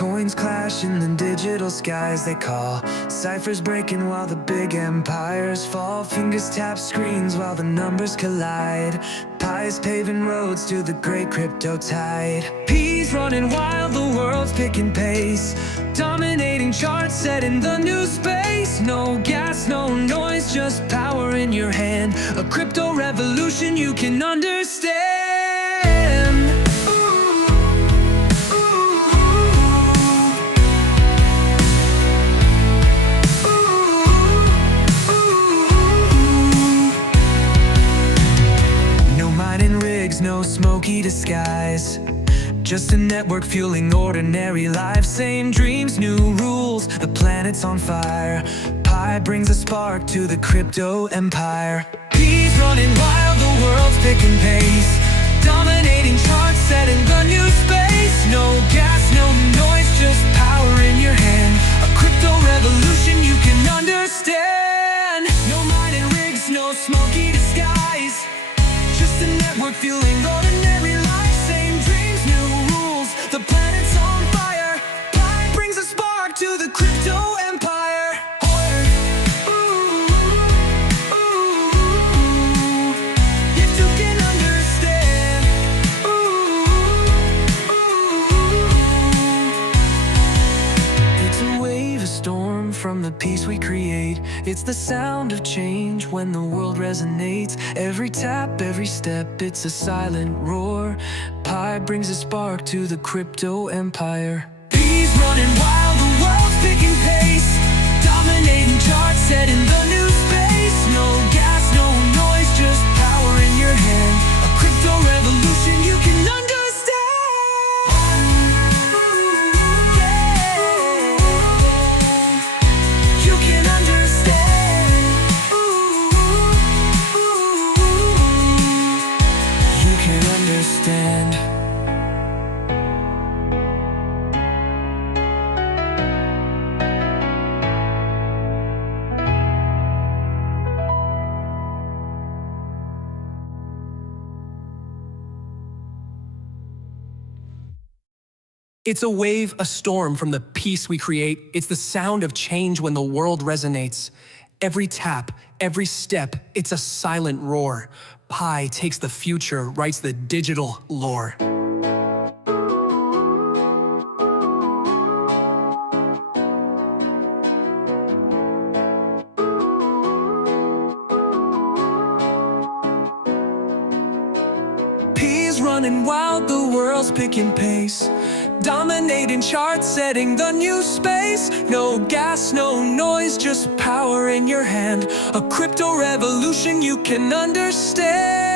Coins clash in the digital skies, they call. Ciphers breaking while the big empires fall. Fingers tap screens while the numbers collide. Pi's paving roads to the great crypto tide. P's running wild, the world's picking pace. Dominating charts, setting the new space. No gas, no noise, just power in your hand. A crypto revolution you can understand. No smoky disguise, just a network fueling ordinary lives. Same dreams, new rules, the planet's on fire. Pi brings a spark to the crypto empire. P's running wild, the world's picking pace. Dominating charts, setting the new space. No gas, no noise, just power in your hand. A crypto revolution you can understand. No mining rigs, no smoky disguise, just a network fueling ordinary life. Same dreams, new rules, the planet's on fire. Pi brings a spark to the crypto empire. If you can understand. It's a wave, a storm from the peace we create. It's the sound of change when the world resonates. Every tap, every step, it's a silent roar. Pi brings a spark to the crypto empire. P's running wild, the world's picking pace. Dominating charts, setting the new space. No gas, no noise, just power in your hand. A crypto revolution you can understand. You can understand. You can understand. It's a wave, a storm from the peace we create. It's the sound of change when the world resonates. Every tap, every step, it's a silent roar. Pi takes the future, writes the digital lore. P's running wild, the world's picking pace. Dominating charts, setting the new space. No gas, no noise, just power in your hand. A crypto revolution you can understand.